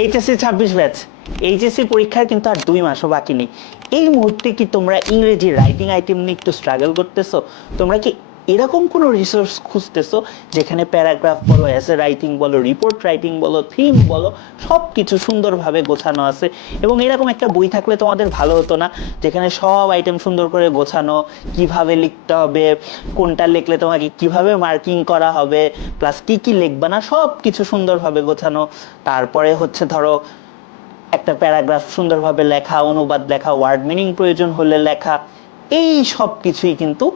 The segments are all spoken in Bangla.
এইচএসসি 26 ব্যাচ, এইচএসসি পরীক্ষার কিন্তু আর 2 মাসও বাকি নেই। এই মুহূর্তে কি তোমরা ইংরেজি রাইটিং আইটেম নিয়ে একটু স্ট্রাগল করতেছো? তোমরা কি এরকম কোনো রিসোর্স খুঁজতেছো যেখানে প্যারাগ্রাফ বলো, এসে রাইটিং বলো, রিপোর্ট রাইটিং বলো, থিম বলো, সব কিছু সুন্দরভাবে গোছানো আছে? এবং এরকম একটা বই থাকলে তোমাদের ভালো হতো না, যেখানে সব আইটেম সুন্দর করে গোছানো, কিভাবে লিখতে হবে, কোনটা লিখলে তোমাকে কিভাবে মার্কিং করা হবে, প্লাস কি কি লিখবা না, সব কিছু সুন্দরভাবে গোছানো। তারপরে হচ্ছে ধরো একটা প্যারাগ্রাফ সুন্দরভাবে লেখা, অনুবাদ লেখা, ওয়ার্ড মিনিং প্রয়োজন হলে লেখা, এই সব কিছুই কিন্তু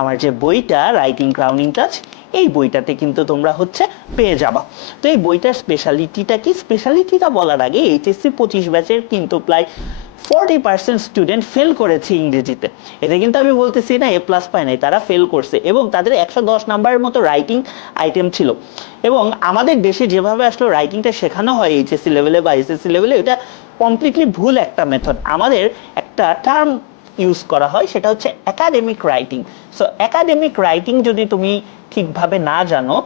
আমার যে বইটা রাইটিং ক্রাউনিং টাচ, এই বইটাতে কিন্তু তোমরা হচ্ছে পেয়ে যাবা। তো এই বইটার স্পেশালিটিটা কি? স্পেশালিটিটা বলার আগে এইচএসসি 25 ব্যাচের কিন্তু প্রায় 40% স্টুডেন্ট ফেল করেছে ইংরেজিতে। এটা কিন্তু আমি বলতেছি না এ প্লাস পায় নাই, তারা ফেল করছে এবং তাদের 110 নাম্বারের মতো রাইটিং আইটেম ছিল। এবং আমাদের দেশে যেভাবে আসলে রাইটিংটা শেখানো হয় এইচএসসি লেভেলে বা এসএসসি লেভেলে, এটা কমপ্লিটলি ভুল একটা মেথড। আমাদের একটা টার্ম ইউজ করা হয়, সেটা হচ্ছে academic writing. So academic writing যদি তুমি ঠিকভাবে না জানো,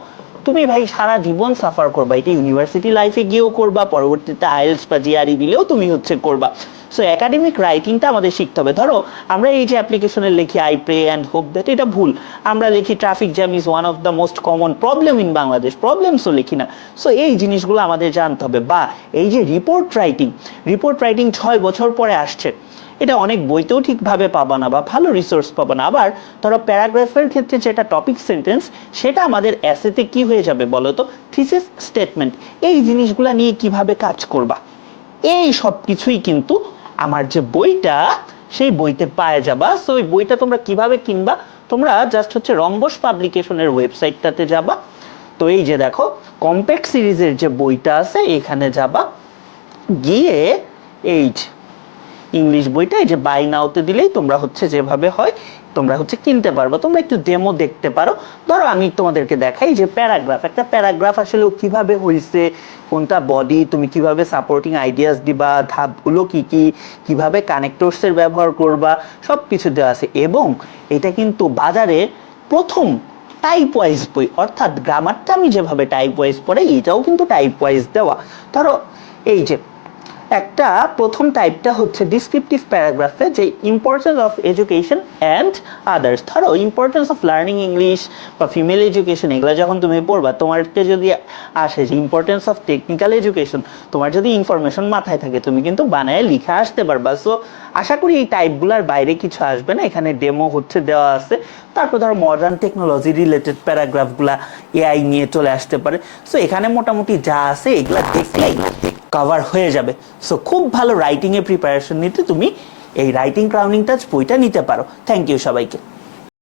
তুমি ভাই সারা জীবন সাফার করবা। এটা ইউনিভার্সিটি লাইফে গিয়েও করবা, পরবর্তীতে আইএলটিএস বা জিআরই দিলেও তুমি হচ্ছে করবা। সো একাডেমিক রাইটিংটা আমাদের শিখতে হবে। ধরো আমরা এই যে অ্যাপ্লিকেশনে লিখি I pray and hope that, এটা ভুল। আমরা লিখি traffic jam is one of the most common problem in Bangladesh, প্রবলেমসও লিখি না। সো এই জিনিসগুলো আমাদের জানতে হবে। বা এই যে রিপোর্ট রাইটিং, রিপোর্ট রাইটিং 6 বছর পরে আসছে, এটা অনেক বইতেও ঠিকভাবে পাবা না বা ভালো রিসোর্স পাবা না। আবার ধরো প্যারাগ্রাফের ক্ষেত্রে যেটা টপিক সেন্টেন্স, সেটা আমাদের এসেতে কি হয়ে যাবে বলো তো? Thesis statement. এই জিনিসগুলা নিয়ে কিভাবে কাজ করবা, এই সব কিছুই কিন্তু আমার যে বইটা, সেই বইতে পাওয়া যাবা। সো ওই বইটা তোমরা কিভাবে কিনবা? তোমরা জাস্ট হচ্ছে রম্বস পাবলিকেশনের ওয়েবসাইটটাতে যাবা। তো এই যে দেখো কম্প্যাক্ট সিরিজের যে বইটা আছে, এখানে যাবা, গিয়ে এই ইংলিশ বইটা এই যে বাই নাওতে দিলেই তোমরা হচ্ছে যেভাবে হয় তোমরা হচ্ছে কিনতে পারবে। তোমরা একটু ডেমো দেখতে পারো। ধরো আমি তোমাদেরকে দেখাই যে প্যারাগ্রাফ, একটা প্যারাগ্রাফ আসলে কিভাবে হইছে, কোনটা বডি, তুমি কিভাবে সাপোর্টিং আইডিয়াস দিবা, ধাপগুলো কি কি, কিভাবে কানেক্টরসের ব্যবহার করবা, সব কিছু দেওয়া আছে। এবং এটা কিন্তু বাজারে প্রথম টাইপ ওয়াইজ বই, অর্থাৎ গ্রামারটা আমি যেভাবে টাইপ ওয়াইজ পড়ে, এটাও কিন্তু টাইপ ওয়াইজ দেওয়া। ধরো এই যে একটা প্রথম টাইপটা হচ্ছে ডিসক্রিপটিভ প্যারাগ্রাফে, যে importance of education and others. ধরো ইম্পর্টেন্স অফ লার্নিং ইংলিশ বা ফিমেল এডুকেশন, এগুলো যখন তুমি পড়বা, তোমারকে যদি আসে যে ইম্পর্টেন্স অফ টেকনিক্যাল এডুকেশন, তোমার যদি ইনফরমেশন মাথায় থাকে, তুমি কিন্তু বানায় লিখে আসতে পারবা। সো আশা করি এই টাইপগুলোর বাইরে কিছু আসবে না। এখানে ডেমো হচ্ছে দেওয়া আছে। তারপর ধরো মডার্ন টেকনোলজি রিলেটেড প্যারাগ্রাফগুলা এআই নিয়ে চলে আসতে পারে। সো এখানে মোটামুটি যা আছে এগুলা দেখলেই কভার হয়ে যাবে। সো খুব ভালো রাইটিং এ প্রিপারেশন নিতে তুমি এই রাইটিং ক্রাউনিং টাচ বইটা নিতে পারো। থ্যাংক ইউ সবাইকে।